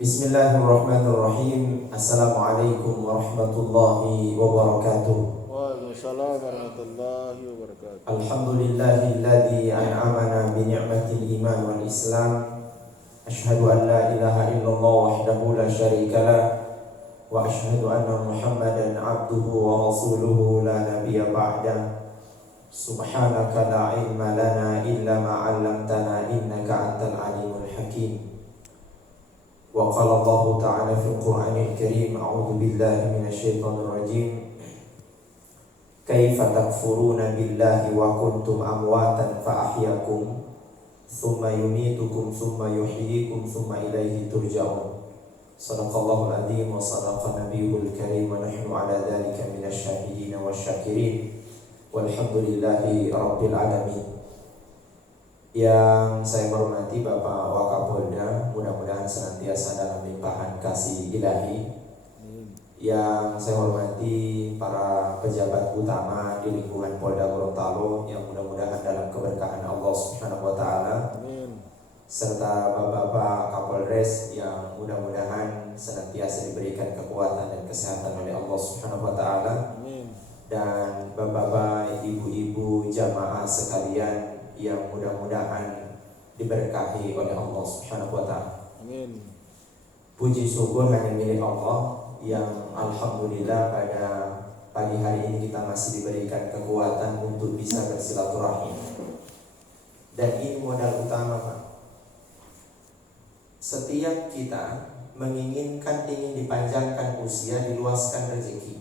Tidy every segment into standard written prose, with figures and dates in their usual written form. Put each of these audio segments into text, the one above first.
Bismillahirrahmanirrahim. Assalamualaikum warahmatullahi wabarakatuh. Waalaikumsalam warahmatullahi wabarakatuh. Alhamdulillahilladzi an'amana bi ni'matil iman wal islam. Asyhadu an la ilaha illallah wahdahu la syarika lah wa asyhadu anna Muhammadan abduhu wa rasuluhu la nabiyya ba'da. Subhanaka la ilma lana illa ma 'allamtana innaka antal alimul hakim. Wa qala Allah ta'ala fil Qur'anil Karim, a'udzu billahi minasy syaithanir rajim. Kaifa takfuruna billahi wa kuntum amwatan fa ahyakum thumma yumitukum thumma yuhyikum thumma ilaihi turja'un. Shadaqallahul adzim wa shadaqa nabiyul karim wa nahnu ala dzalika minasy syahidin wasyakirin. Walhamdulillahi rabbil alamin. Yang saya hormati Bapak Wakapolda, mudah-mudahan senantiasa dalam limpahan kasih ilahi. Yang saya hormati para pejabat utama di lingkungan Polda Gorontalo, yang mudah-mudahan dalam keberkahan Allah Subhanahu wa taala. Serta Bapak-bapak Kapolres yang mudah-mudahan senantiasa diberikan kekuatan dan kesehatan oleh Allah Subhanahu wa taala. Dan bapak-bapak, ibu-ibu, jamaah sekalian yang mudah-mudahan diberkahi oleh Allah Subhanahu wa taala. Amin. Puji syukur hanya milik Allah yang alhamdulillah pada pagi hari ini kita masih diberikan kekuatan untuk bisa bersilaturahim. Dan ini modal utama, Pak. Setiap kita ingin dipanjangkan usia, diluaskan rezeki.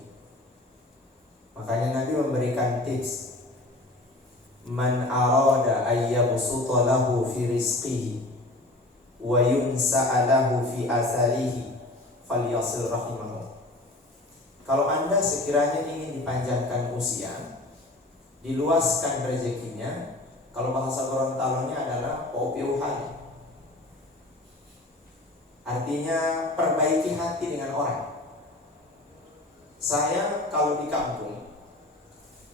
Makanya Nabi memberikan tips, man arada ayyabsuta lahu fi rizqihi wa yunsa'a lahu fi asalihi falyasil rahimahu. Kalau Anda sekiranya ingin dipanjangkan usia, diluaskan rezekinya, kalau bahasa Gorontalonya adalah opiuhan. Artinya perbaiki hati dengan orang. Saya kalau di kampung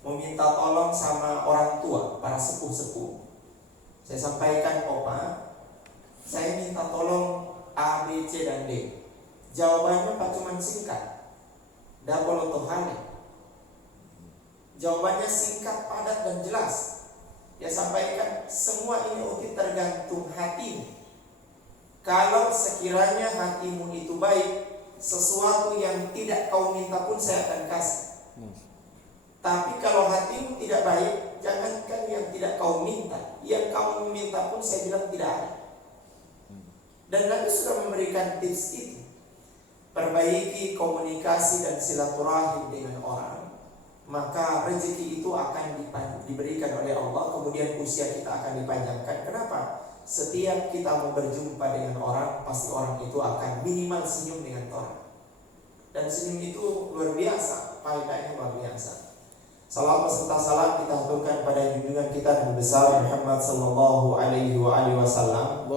meminta tolong sama orang tua, para sepuh-sepuh, saya sampaikan, Opa, saya minta tolong A, B, C, dan D. Jawabannya Pak cuman singkat, double tohane. Jawabannya singkat, padat, dan jelas. Dia sampaikan, semua ini Uti tergantung hatimu. Kalau sekiranya hatimu itu baik, sesuatu yang tidak kau minta pun saya akan kasih. Tapi kalau hatimu tidak baik, jangankan yang tidak kau minta, yang kamu minta pun saya bilang tidak ada. Dan Nabi sudah memberikan tips itu. Perbaiki komunikasi dan silaturahim dengan orang, maka rezeki itu akan diberikan oleh Allah. Kemudian usia kita akan dipanjangkan. Kenapa? Setiap kita mau berjumpa dengan orang, pasti orang itu akan minimal senyum dengan orang. Dan senyum itu luar biasa, faedahnya luar biasa. Salam serta salam kita haturkan pada junjungan kita Nabi besar Muhammad sallallahu alaihi wasallam,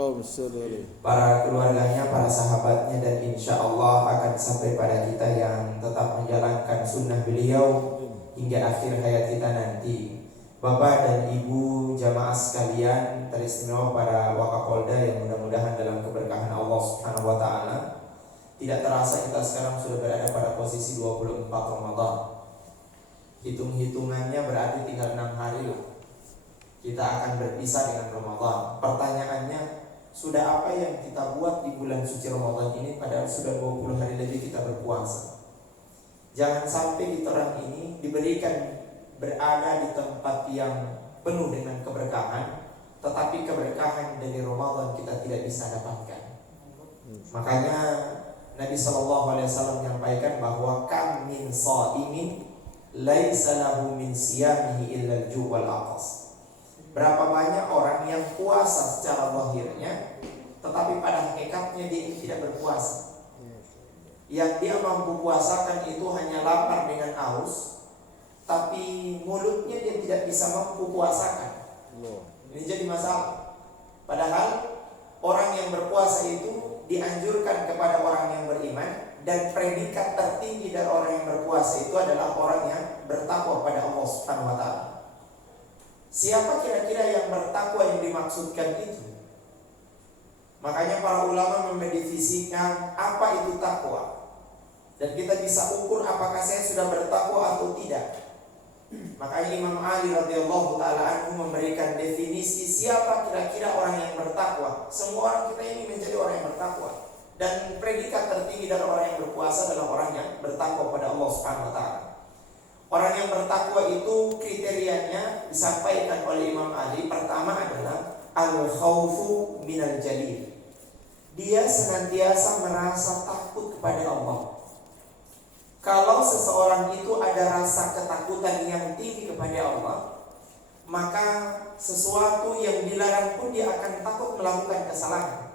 para keluarganya, para sahabatnya, dan insya Allah akan sampai pada kita yang tetap menjalankan sunnah beliau hingga akhir hayat kita nanti. Bapak dan Ibu jamaah sekalian, teristimewa para Wakapolda yang mudah-mudahan dalam keberkahan Allah Subhanahu wa taala, tidak terasa kita sekarang sudah berada pada posisi 24 Ramadan. Hitung-hitungannya berarti tinggal 6 hari lah kita akan berpisah dengan Ramadan. Pertanyaannya, sudah apa yang kita buat di bulan suci Ramadan ini, padahal sudah 20 hari lebih kita berpuasa. Jangan sampai di terang ini diberikan berada di tempat yang penuh dengan keberkahan, tetapi keberkahan dari Ramadan kita tidak bisa dapatkan. Makanya Nabi SAW menyampaikan bahwa kam min shaimin laisa lahu min siyamihi illa al-ju' wal 'atas. Berapa banyak orang yang puasa secara zahirnya, tetapi pada hakikatnya dia tidak berpuasa. Yang dia mampu puasakan itu hanya lapar dengan haus, tapi mulutnya dia tidak bisa mampu puasakan. Ini jadi masalah. Padahal orang yang berpuasa itu dianjurkan kepada orang yang beriman. Dan predikat tertinggi dari orang yang berpuasa itu adalah orang yang bertakwa pada Allah Subhanahu wa taala. Siapa kira-kira yang bertakwa yang dimaksudkan itu? Makanya para ulama mendefinisikan apa itu takwa. Dan kita bisa ukur apakah saya sudah bertakwa atau tidak. Makanya Imam Ali radhiyallahu taala anhu memberikan definisi siapa kira-kira orang yang bertakwa. Semua orang kita ini menjadi orang yang bertakwa. Dan predikat tertinggi dari orang yang berpuasa adalah orang yang bertakwa pada Allah Subhanahu wa taala. Orang yang bertakwa itu kriterianya disampaikan oleh Imam Ali. Pertama adalah al-khawfu minal jalil. Dia senantiasa merasa takut kepada Allah. Kalau seseorang itu ada rasa ketakutan yang tinggi kepada Allah, maka sesuatu yang dilarang pun dia akan takut melakukan kesalahan.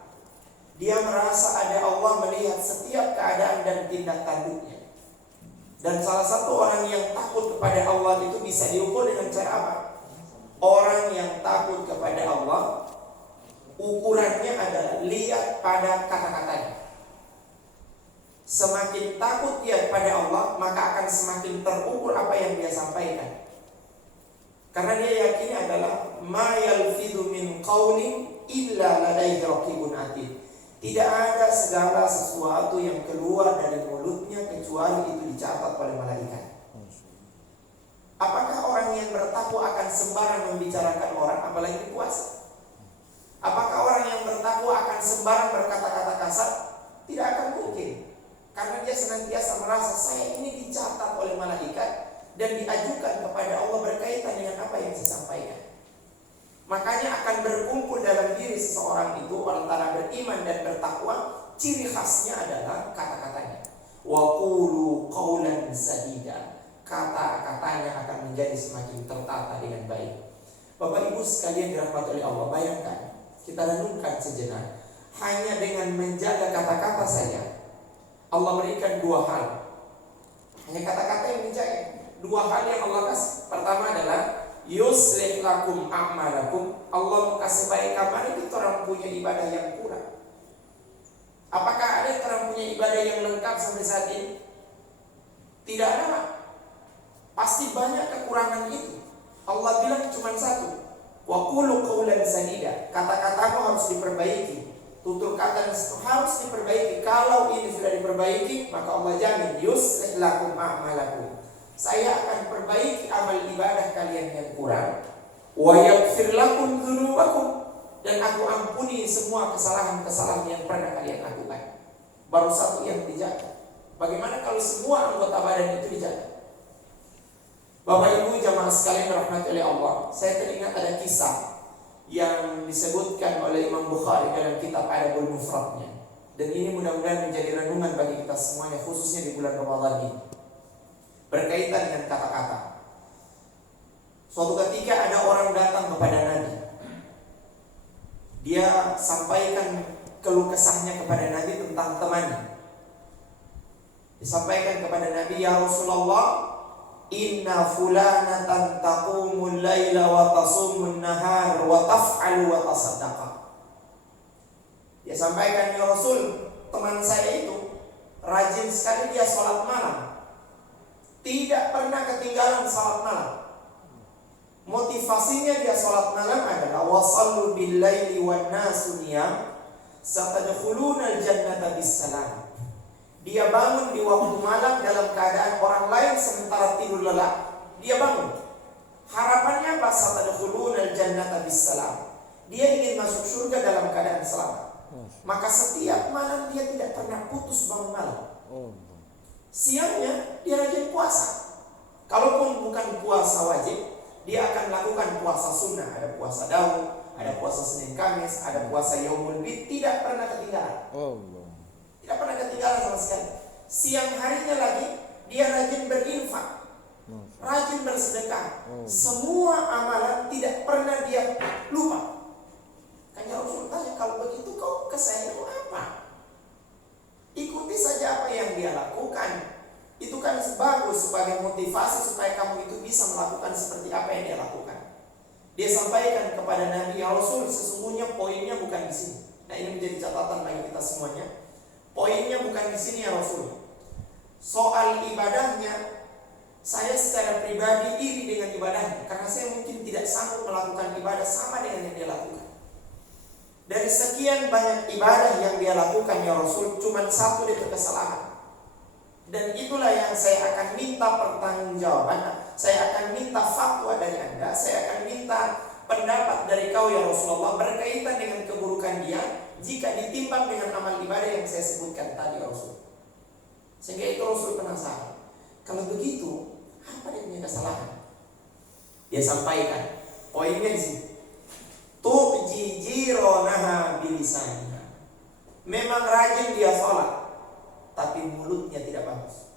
Dia merasa ada Allah melihat setiap keadaan dan tindak tanduknya. Dan salah satu orang yang takut kepada Allah itu bisa diukur dengan cara apa? Orang yang takut kepada Allah, ukurannya adalah lihat pada kata-katanya. Semakin takut dia kepada Allah, maka akan semakin terukur apa yang dia sampaikan. Karena dia yakini adalah ma yalfidhu min qawlin illa ladaihi raqibun atid. Tidak ada segala sesuatu yang keluar dari mulutnya kecuali itu dicatat oleh malaikat. Apakah orang yang bertakwa akan sembarang membicarakan orang, apalagi puasa? Apakah orang yang bertakwa akan sembarang berkata-kata kasar? Tidak akan mungkin. Karena dia senantiasa merasa saya ini dicatat oleh malaikat dan diajukan kepada Allah berkaitan dengan apa yang saya sampaikan. Makanya akan berkumpul dalam diri seseorang itu antara beriman dan bertakwa. Ciri khasnya adalah kata-katanya. Wa qulu qawlan sadida. Kata-katanya akan menjadi semakin tertata dengan baik. Bapak Ibu sekalian dirahmati oleh Allah, bayangkan, kita renungkan sejenak. Hanya dengan menjaga kata-kata saya, Allah berikan dua hal. Hanya kata-kata yang dijaga. Dua hal yang Allah kasih. Pertama adalah yuslih lakum a'malakum. Allah mau kasih baik kapan itu orang punya ibadah yang kurang. Apakah ada orang punya ibadah yang lengkap sampai saat ini? Tidak ada. Pasti banyak kekurangan itu. Allah bilang cuma satu. Wa qulu qawlan sadida. Kata-katamu harus diperbaiki. Tutur kata harus diperbaiki. Kalau ini sudah diperbaiki, maka Allah jamin yuslih lakum a'malakum. Saya akan perbaiki amal ibadah kalian yang kurang. Wa yaghfir lakum dzunubakum. Dan aku ampuni semua kesalahan-kesalahan yang pernah kalian lakukan. Baru satu yang dijaga. Bagaimana kalau semua anggota badan itu dijaga? Bapak Ibu jamaah sekalian dirahmati oleh Allah, saya teringat ada kisah yang disebutkan oleh Imam Bukhari dalam kitab Adabul Mufradnya. Dan ini mudah-mudahan menjadi renungan bagi kita semuanya, khususnya di bulan Ramadan ini. Berkaitan dengan kata-kata. Suatu ketika ada orang datang kepada Nabi. Dia sampaikan keluh kesahnya kepada Nabi tentang temannya. Disampaikan kepada Nabi, ya Rasulullah, inna fulanatan taqumul laila wa tasumun nahar wa taf'alu wa tasaddaqa. Dia sampaikan, ya Rasul, teman saya itu rajin sekali dia sholat malam, tidak pernah ketinggalan sholat malam. Motivasinya dia sholat malam adalah wasallu bil laili wan nasu niyam satadkhuluna al jannata bisalam. Dia bangun di waktu malam dalam keadaan orang lain sementara tidur lelap. Dia bangun. Harapannya apa? Satadkhuluna al jannata bisalam. Dia ingin masuk surga dalam keadaan selamat. Maka setiap malam dia tidak pernah putus bangun malam. Siangnya dia rajin puasa. Kalaupun bukan puasa wajib, dia akan melakukan puasa sunnah. Ada puasa Daud, ada puasa Senin Kamis, ada puasa Yaumul Bid. Tidak pernah ketinggalan. Tidak pernah ketinggalan sama sekali. Siang harinya lagi dia rajin berinfak, rajin bersedekah. Semua amalan tidak pernah dia lupa. Kan Rasul tanya, kalau begitu kau kesayangan apa? Ikuti saja apa yang dia lakukan. Itu kan bagus sebagai motivasi supaya kamu itu bisa melakukan seperti apa yang dia lakukan. Dia sampaikan kepada Nabi, ya Rasul, sesungguhnya poinnya bukan di sini. Nah, ini menjadi catatan bagi kita semuanya. Poinnya bukan di sini ya Rasul. Soal ibadahnya, saya secara pribadi iri dengan ibadahnya, karena saya mungkin tidak sanggup melakukan ibadah sama dengan yang dia lakukan. Dari sekian banyak ibadah yang dia lakukan ya Rasul, cuma satu dia kesalahan. Dan itulah yang saya akan minta pertanggungjawaban. Saya akan minta fatwa dari Anda. Saya akan minta pendapat dari kau ya Rasulullah berkaitan dengan keburukan dia jika ditimbang dengan amal ibadah yang saya sebutkan tadi ya Rasul. Sehingga itu Rasul penasaran. Kalau begitu, apa dia punya kesalahan? Dia sampaikan poinnya di sini. Tu'ji jironaha bilisaniha. Memang rajin dia sholat, tapi mulutnya tidak bagus.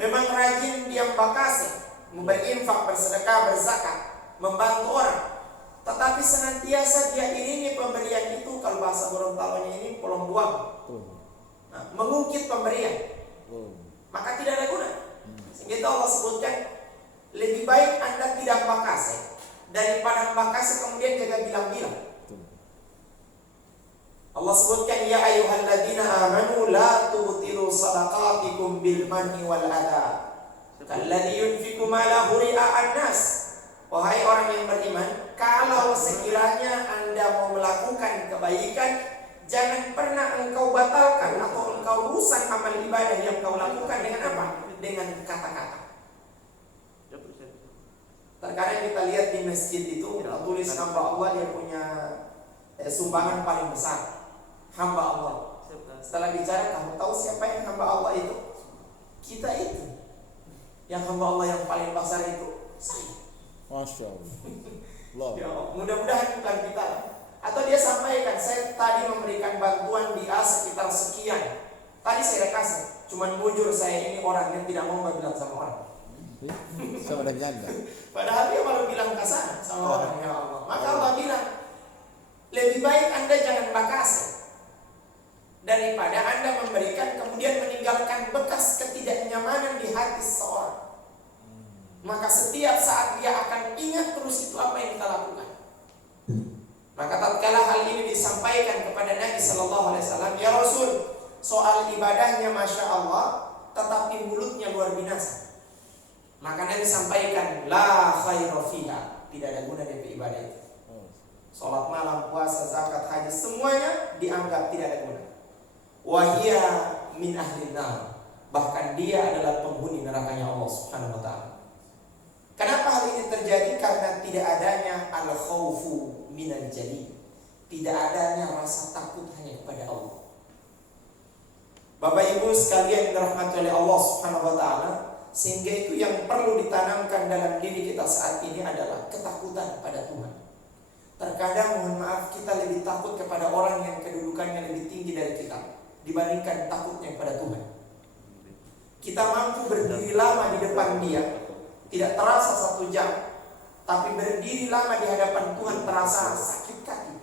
Memang rajin dia membakasih, berinfak, bersedekah, berzakat, membantu orang, tetapi senantiasa dia iringi pemberian itu, kalau bahasa Gorontalonya ini polong buang, mengungkit pemberian, maka tidak ada guna. Sehingga Allah sebutkan, lebih baik Anda tidak membakasih daripada membakasih kemudian jaga bilang-bilang. Allah sebutkan, ya ayyuhalladzina amanu la tubtilu sadaqatikum bil manni wal adha kalladzi yunfiqu malahu ria'an nas. Wahai orang yang beriman, kalau sekiranya Anda mau melakukan kebaikan, jangan pernah engkau batalkan atau engkau rusak amal ibadah yang kau lakukan dengan apa? Dengan kata-kata. Terkadang kita lihat di masjid itu tulis hamba Allah, dia punya sumbangan paling besar, hamba Allah. Setelah bicara, kamu tahu siapa yang hamba Allah itu? Kita itu. Yang hamba Allah yang paling besar itu saya. Masya Allah. Ya, mudah-mudahan bukan kita. Atau dia sampaikan, saya tadi memberikan bantuan di A sekitar sekian. Tadi saya kasih, cuman bujur saya ini orangnya tidak mau bilang sama orang. Sama dengan janda. Padahal dia malu bilang kasar sama orang, ya Allah. Maka Allah bilang, lebih baik Anda jangan bakasi daripada Anda memberikan kemudian meninggalkan bekas ketidaknyamanan di hati seseorang. Maka setiap saat dia akan ingat terus itu apa yang kita lakukan. Maka tatkala hal ini disampaikan kepada Nabi Sallallahu Alaihi Wasallam, ya Rasul, soal ibadahnya Masya Allah, tetapi mulutnya luar binasa. Maka Nabi sampaikan, la khairu fiha, tidak ada guna dari ibadah itu. Salat malam, puasa, zakat, haji, semuanya dianggap tidak ada guna. Wahia min ahli nar, bahkan dia adalah penghuni nerakanya Allah Subhanahu wa taala. Kenapa hal ini terjadi? Karena tidak adanya al-khawfu minal jali, tidak adanya rasa takut hanya kepada Allah. Bapak Ibu sekalian dirahmati oleh Allah Subhanahu wa taala, sehingga itu yang perlu ditanamkan dalam diri kita saat ini adalah ketakutan pada Tuhan. Terkadang mohon maaf kita lebih takut kepada orang yang kedudukannya lebih tinggi dari kita dibandingkan takutnya kepada Tuhan. Kita mampu berdiri lama di depan dia, tidak terasa 1 jam, tapi berdiri lama di hadapan Tuhan terasa sakit kaki.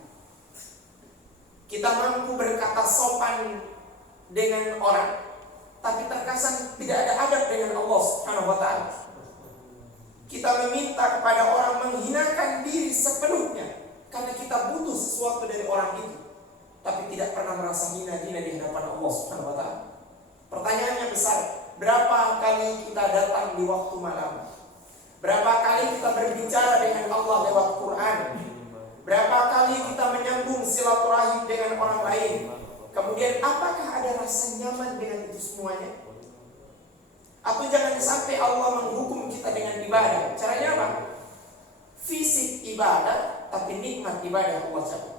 Kita mampu berkata sopan dengan orang, tapi terkesan tidak ada adab dengan Allah Subhanahu wa taala. Kita meminta kepada orang menghinakan diri sepenuhnya karena kita butuh sesuatu dari orang itu, tapi tidak pernah merasa hina di hadapan Allah Subhanahu wa taala. Pertanyaannya besar, berapa kali kita datang di waktu malam? Berapa kali kita berbicara dengan Allah lewat Quran? Berapa kali kita menyambung silaturahim dengan orang lain? Kemudian apakah ada rasa nyaman dengan itu semuanya? Atau jangan sampai Allah menghukum kita dengan ibadah. Caranya apa? Fisik ibadah, tapi nikmat ibadah Allah cabut.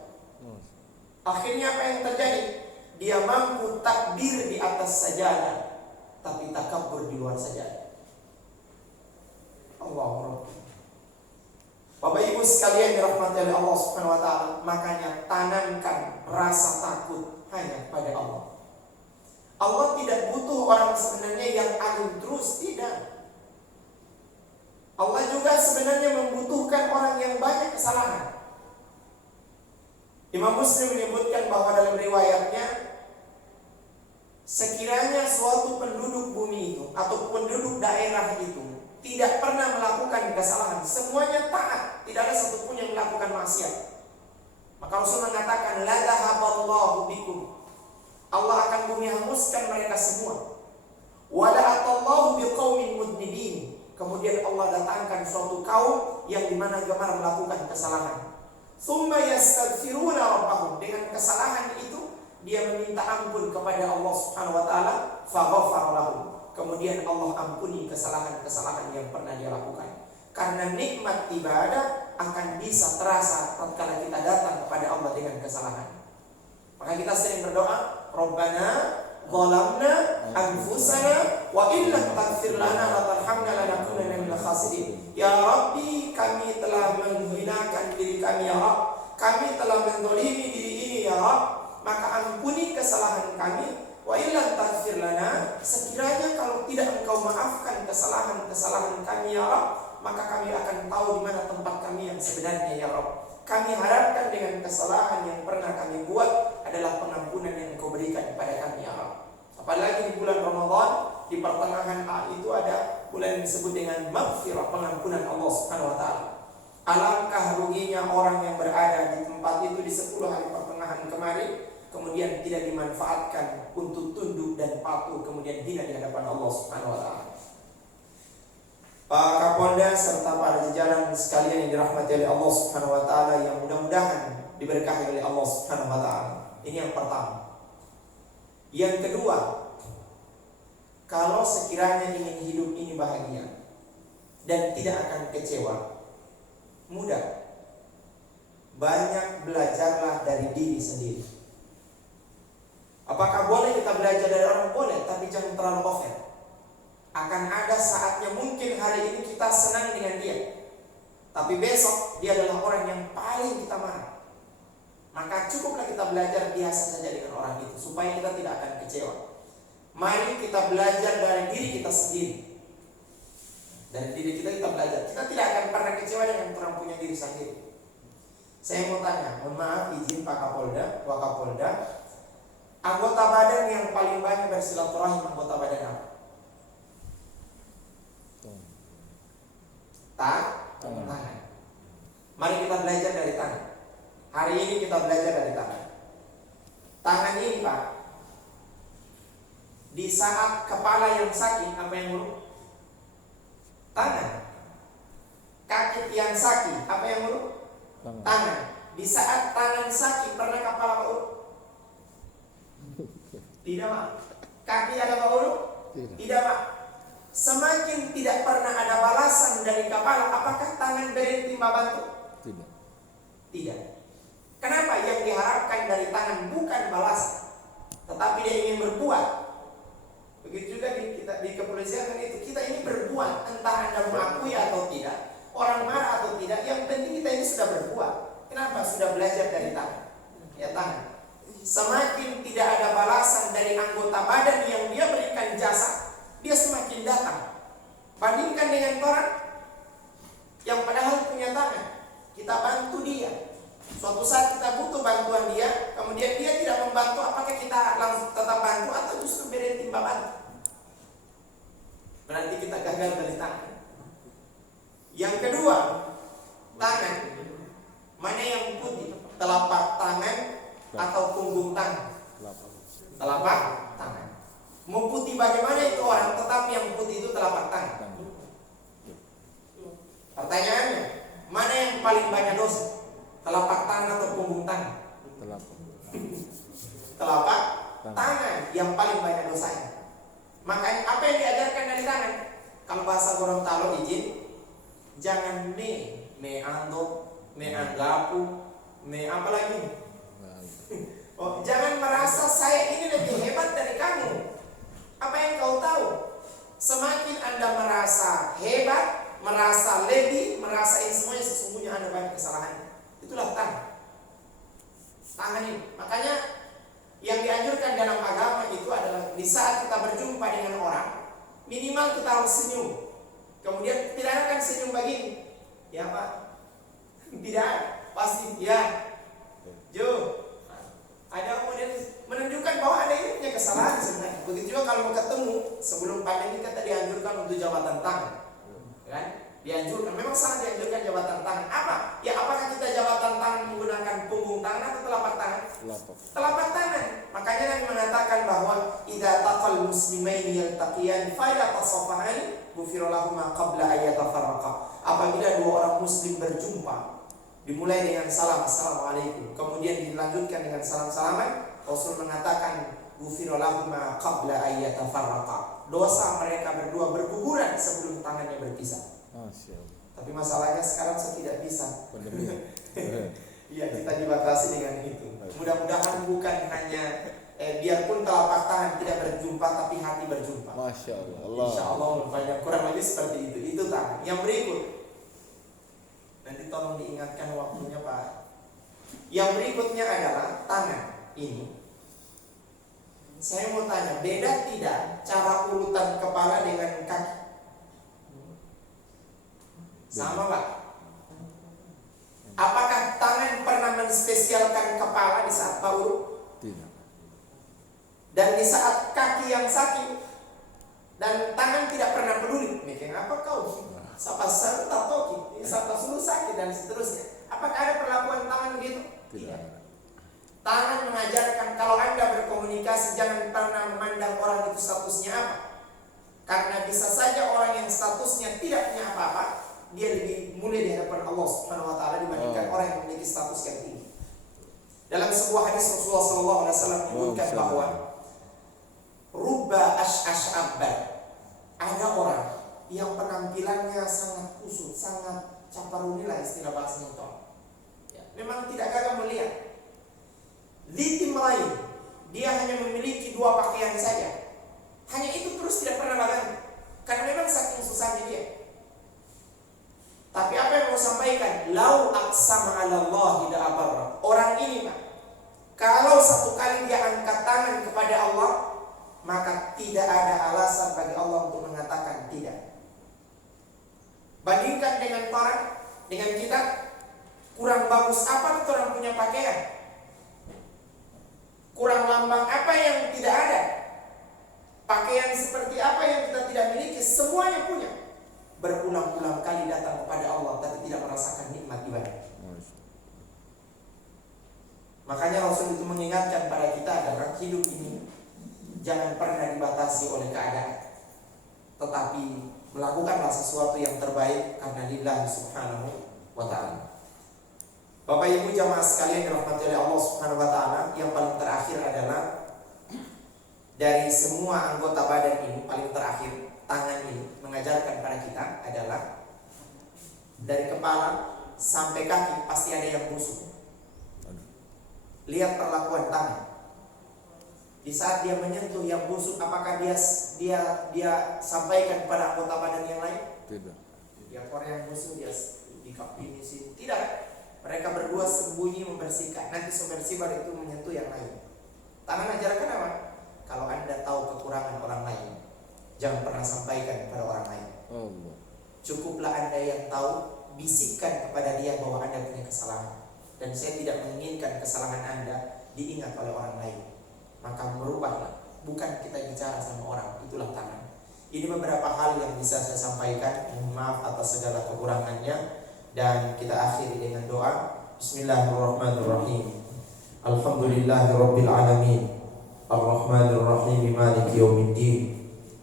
Akhirnya apa yang terjadi? Dia mampu takbir di atas sajadah, tapi takabur di luar sajadah. Allah. Bapak Ibu sekalian dirahmati oleh Allah Subhanahu wa taala, makanya tanamkan rasa takut hanya pada Allah. Allah tidak butuh orang sebenarnya yang alim terus, tidak. Allah juga sebenarnya membutuhkan orang yang banyak kesalahan. Imam Muslim menyebutkan bahwa dalam riwayatnya, sekiranya suatu penduduk bumi itu atau penduduk daerah itu tidak pernah melakukan kesalahan, semuanya taat, tidak ada satupun yang melakukan maksiat, maka Rasul mengatakan, la dhahaballahu bikum, Allah akan bumi hanguskan mereka semua. Wa la'atallahu biqaumin mudnibin, kemudian Allah datangkan suatu kaum yang dimana gemar melakukan kesalahan. Tsumma yastaghfiruna rabbahum, dengan kesalahan itu dia meminta ampun kepada Allah Subhanahu wa taala, faghfara lahum. Kemudian Allah ampuni kesalahan-kesalahan yang pernah dia lakukan. Karena nikmat ibadah akan bisa terasa tatkala kita datang kepada Allah dengan kesalahan. Maka kita sering berdoa, Rabbana zalamna anfusana wa illam taghfir lana wa tarhamna lanakunanna minal khasirin. Ya Rabbi, kami telah menghinakan diri kami ya Rabb. Kami telah menzalimi diri ini ya Rabb. Maka ampuni kesalahan kami. Wa illam taghfir lana, sekiranya kalau tidak Engkau maafkan kesalahan-kesalahan kami ya Rabb, maka kami akan tahu di mana tempat kami yang sebenarnya ya Rabb. Kami harapkan dengan kesalahan yang pernah kami buat adalah pengampunan yang Engkau berikan kepada kami ya Rabb. Apalagi di bulan Ramadan, di pertengahan itu ada bulan yang disebut dengan maghfirah, pengampunan Allah Subhanahu wa taala. Alangkah ruginya orang yang berada di tempat itu di 10 hari pertengahan kemarin, kemudian tidak dimanfaatkan untuk tunduk dan patuh, kemudian hina di hadapan Allah Subhanahu wa taala. Pak Kapolda serta para jajaran sekalian yang dirahmati oleh Allah Subhanahu wa taala, yang mudah-mudahan diberkahi oleh Allah Subhanahu wa taala. Ini yang pertama. Yang kedua, kalau sekiranya ingin hidup ini bahagia dan tidak akan kecewa, mudah. Banyak belajarlah dari diri sendiri. Apakah boleh kita belajar dari orang? Boleh, tapi jangan terlalu over. Akan ada saatnya mungkin hari ini kita senang dengan dia, tapi besok dia adalah orang yang paling kita marah. Maka cukuplah kita belajar biasa saja dengan orang itu, supaya kita tidak akan kecewa. Mari kita belajar dari diri kita sendiri. Dari diri kita belajar. Kita tidak akan pernah kecewa dengan orang punya diri sendiri. Saya mau tanya, mohon maaf izin Pak Kapolda, Wakapolda, anggota badan yang paling banyak bersilaturahim anggota badan apa? Tangan. Mari kita belajar dari tangan. Hari ini kita belajar dari tangan. Tangan ini Pak, di saat kepala yang sakit, apa yang urut? Tangan. Kaki yang sakit, apa yang urut? Tangan. Di saat tangan sakit, pernah kepala urut? Tidak Pak. Kaki ada urut? Tidak Pak. Semakin tidak pernah ada balasan dari kepala, apakah tangan berhenti membantu? Tidak. Kenapa? Yang diharapkan dari tangan bukan balasan, tetapi dia ingin berbuat. Begitu juga di kepolisian itu, kita ini berbuat, entah Anda mengakui atau tidak, orang marah atau tidak, yang penting kita ini sudah berbuat. Kenapa? Sudah belajar dari tangan. Ya tangan. Semakin tidak ada balasan dari anggota badan yang dia berikan jasa, dia semakin datang. Bandingkan dengan orang yang padahal punya tangan, kita bantu dia. Suatu saat kita butuh bantuan dia, kemudian dia tidak membantu, apakah kita langsung tetap bantu atau justru berhenti bantu? Berarti kita gagal dari tangan. Yang kedua, tangan. Mana yang putih? Telapak tangan atau punggung tangan? Telapak tangan. Mau putih bagaimana itu orang, tetapi yang putih itu telapak tangan. Pertanyaannya, mana yang paling banyak dosa? Telapak tangan atau punggung tangan? Telapak tangan yang paling banyak dosanya. Makanya apa yang diajarkan dari tangan? Kalau bahasa Gorontalo izin, jangan me ando, me anggapu, me apa lagi? Oh, jangan merasa saya ini lebih hebat dari kamu. Apa yang kau tahu? Semakin Anda merasa hebat, merasa lebih, merasa ini semuanya, sesungguhnya Anda banyak kesalahan. Itulah tangan. Tangan ini. Makanya yang dianjurkan dalam agama itu adalah di saat kita berjumpa dengan orang, minimal kita harus senyum. Kemudian tidak akan senyum begini. Ya Pak? Tidak. Pasti ya. Jo. Ada kemudian menunjukkan bahwa ada ini punya kesalahan sebenarnya. Begitu juga kalau mau ketemu sebelum pandemi kita dianjurkan untuk jabatan tangan, kan? Dianjurkan, memang sangat dianjurkan jabatan tangan. Apa? Ya apakah kita jabatan tangan menggunakan punggung tangan atau telapak tangan? Telapak tangan. Makanya Nabi mengatakan bahwa idza taqal muslimaini yaltaqiyan fa yatasafahani ghufira lahum ma qabla ay yatafarraqa. Apabila dua orang muslim berjumpa, Dimulai dengan salam, assalamualaikum. Kemudian dilanjutkan dengan salam-salaman. Rasul mengatakan, ghufira lahum ma qabla an yatafarraqa. Dosa mereka berdua berguguran sebelum tangannya berpisah. Masya Allah. Tapi masalahnya sekarang saya tidak bisa. Pandemi. Iya, kita dibatasi dengan itu. Mudah-mudahan bukan hanya biarpun telapak tangan tidak berjumpa, tapi hati berjumpa. Masya Allah. Insya Allah banyak, kurang lebih seperti itu. Itu tangan. Yang berikut, nanti tolong diingatkan waktunya Pak. Yang berikutnya adalah tangan ini. Saya mau tanya, beda tidak cara urutan kepala dengan kaki? Sama Pak. Apakah tangan pernah menspesialkan kepala di saat urut? Tidak. Dan di saat kaki yang sakit dan tangan tidak pernah peduli. Mikir apa kau? Sapa serta toki, sapa sulu sakit dan seterusnya. Apakah ada perlakuan tangan begitu? Tidak. Tangan mengajarkan kalau Anda berkomunikasi jangan pernah memandang orang itu statusnya apa. Karena bisa saja orang yang statusnya tidak punya apa-apa, dia lebih mulia di hadapan Allah Subhanahu wa taala dibandingkan orang yang memiliki status yang tinggi. Dalam sebuah hadis Rasulullah SAW menyebutkan bahwa rubba ash'ash abbar, ada orang yang penampilannya sangat kusut, sangat caparunila istilah bahasa Newton. Ya, memang tidak gagah melihat. Litim lain, dia hanya memiliki 2 pakaian saja. Hanya itu terus tidak pernah berganti. Karena memang saking susahnya dia. Tapi apa yang mau sampaikan? Lau aqsama 'ala Allah la abarra. Orang ini Pak, kalau satu kali dia angkat tangan kepada Allah, maka tidak ada alasan bagi Allah untuk mengatakan tidak. Bandingkan dengan orang, dengan kita, kurang bagus apa itu orang punya pakaian? Kurang lambang apa yang tidak ada? Pakaian seperti apa yang kita tidak miliki? Semuanya punya. Berulang-ulang kali datang kepada Allah tapi tidak merasakan nikmat ibadah. Makanya Rasul itu mengingatkan pada kita agar hidup ini jangan pernah dibatasi oleh keadaan, tetapi melakukanlah sesuatu yang terbaik karena lillahi subhanahu wa ta'ala. Bapak Ibu jamaah sekalian dirahmati oleh Allah Subhanahu wa taala, yang paling terakhir adalah dari semua anggota badan ini, paling terakhir tangan ini mengajarkan pada kita adalah dari kepala sampai kaki pasti ada yang busuk. Lihat perlakuan tangan. Di saat dia menyentuh yang busuk, apakah dia sampaikan kepada anggota badan yang lain? Tidak. Yang orang yang busuk dia di kaki ini sini. Tidak. Mereka berdua sembunyi membersihkan. Nanti sebersih baru itu menyentuh yang lain. Tangan ajarkan apa? Kalau Anda tahu kekurangan orang lain, jangan pernah sampaikan kepada orang lain. Allah. Cukuplah Anda yang tahu, bisikkan kepada dia bahwa Anda punya kesalahan. Dan saya tidak menginginkan kesalahan Anda diingat oleh orang lain. Maka merubahlah. Bukan kita bicara sama orang, itulah tangan. Ini beberapa hal yang bisa saya sampaikan. Mohon maaf atas segala kekurangannya. Dan kita akhiri dengan doa. Bismillahirrahmanirrahim. Alhamdulillahirabbil alamin. Ar-Rahmanir-Rahim Maliki yaumiddin.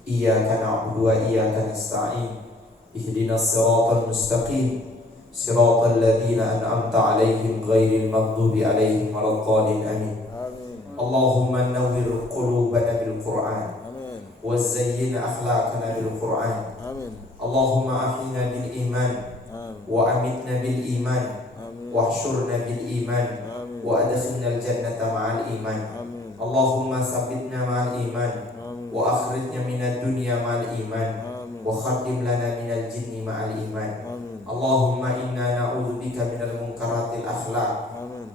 Iyyaka na'budu wa iyyaka nasta'in. Ihdinas siratal mustaqim. Siratal ladzina an'amta 'alaihim ghairil maghdubi 'alaihim waladdallin. Amin. Allahumma nawwir qulubana bil Qur'an. Amin. Wa zayyina akhlaqana bil Qur'an. Amin. Allahumma ahyina bil iman. Wa amitna bil iman. Wa ahsyurna bil iman. Wa adkhilna al jannata ma'al iman. Allahumma sabbitna ma'al iman. Wa akhrijna minad dunya ma'al iman. Wa khatim lana minal jinni ma'al iman. Allahumma inna na'udzubika minal munkaratil akhlaq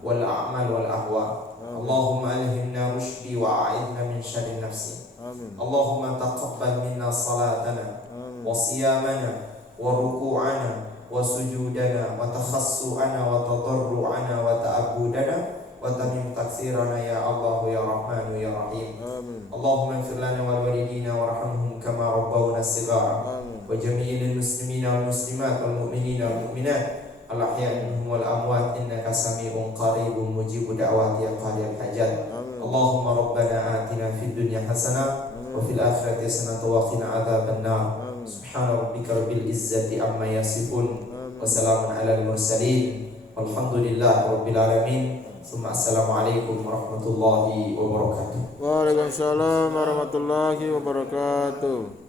wal a'mal wal ahwa. Allahumma alhimna rushdi wa a'idna min syarri nafsi. Allahumma taqabbal minna salatana wa siyamana wa ruku'ana wa sujudana wa takhassu'ana wa tadarru'ana wa ta'abudana wa tamim taksirana ya Allah ya Rahman ya Rahim. Allahumma ighfir lana wal walidina warhamhum kama rabbawna shighara wa jami'il muslimina wal muslimat wal mu'minina wal mu'minat al ahya'i minhum wal amwat innaka sami'un qaribun mujibud da'wati ya qadiyal hajat. Allahumma rabbana atina fid dunya hasanah wa fil akhirati hasanah wa qina adzaban nar. Subhana rabbika rabbil izzati amma yasifun wa salamun alal mursalin Walhamdulillah rabbil alamin. Assalamualaikum warahmatullahi wabarakatuh. Waalaikumsalam warahmatullahi wabarakatuh.